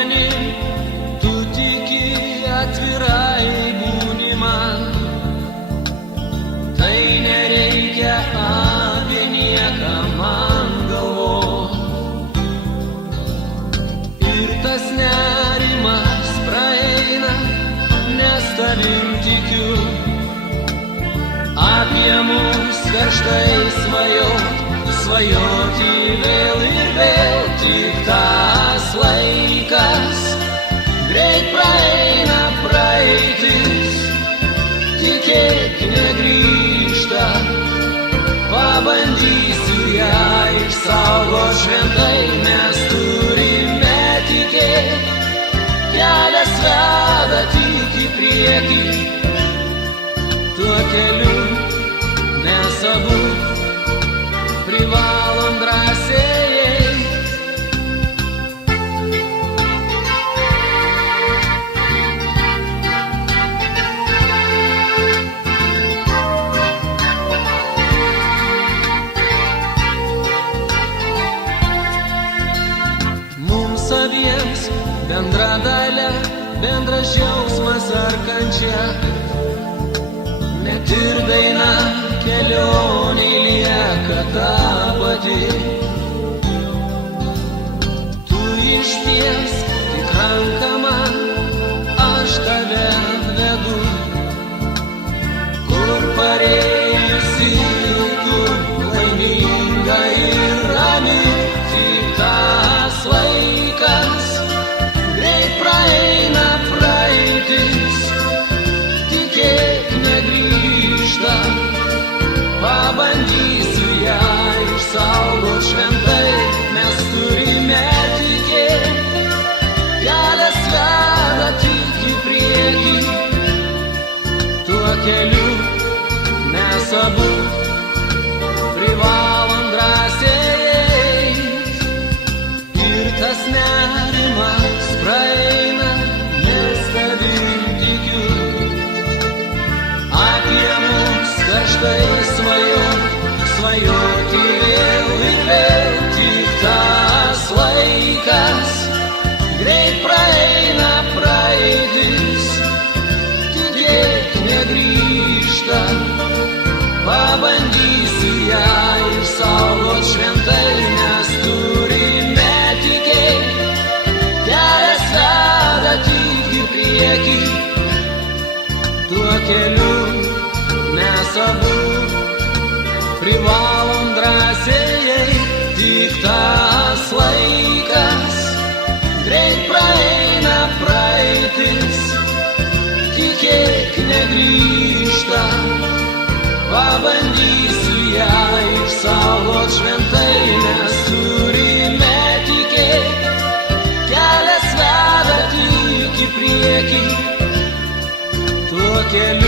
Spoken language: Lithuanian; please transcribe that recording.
manim, tu tiki atvirai būni man. Tai nereikia apie nieką man galvot. Ir tas nerimas praeina, nes tavim tikiu. Apie mus karštai svajoti vėl ir vėl. Tik tas laikas greit praeina, praeitis tikėk negrįžta. Pabandysiu ją išsaugot šventai, mes turime tikėt. Kelias veda tik į priekį, tuo keliu mes abu privalom drąsiai eit. Mums abiems bendra dalia, bendras džiaugsmas ar kančia. Net ir daina kelionėj lieka ta pati. Tu išties tik ranką man, aš tave vedu. Kur parėjusi, kur laiminga ir rami. Tik tas laikas greit praeina, praeitis tikėk negrįžta. Pabandysiu ją išsaugot šventai, mes turime tikėt. Kelias veda tik į priekį, tuo keliu mes abu privalom drąsiai eit. Ir tas nerimas praeina, nes tavim tikiu. Apie mus karštai svajoti vėl ir vėl. Tik tas laikas greit praeina, praeitis tikėk negrįžta. Pabandysiu ją išsaugot šventai, mes turime tikėt. Kelias veda tik į priekį, tuo keliu mes abu privalom drąsiai eit. Tik tas laikas greit praeina, praeitis tikėk negrįžta. Pabandysiu ją išsaugot šventai, mes turime tikėt. Kelias veda tik į priekį, tuo keliu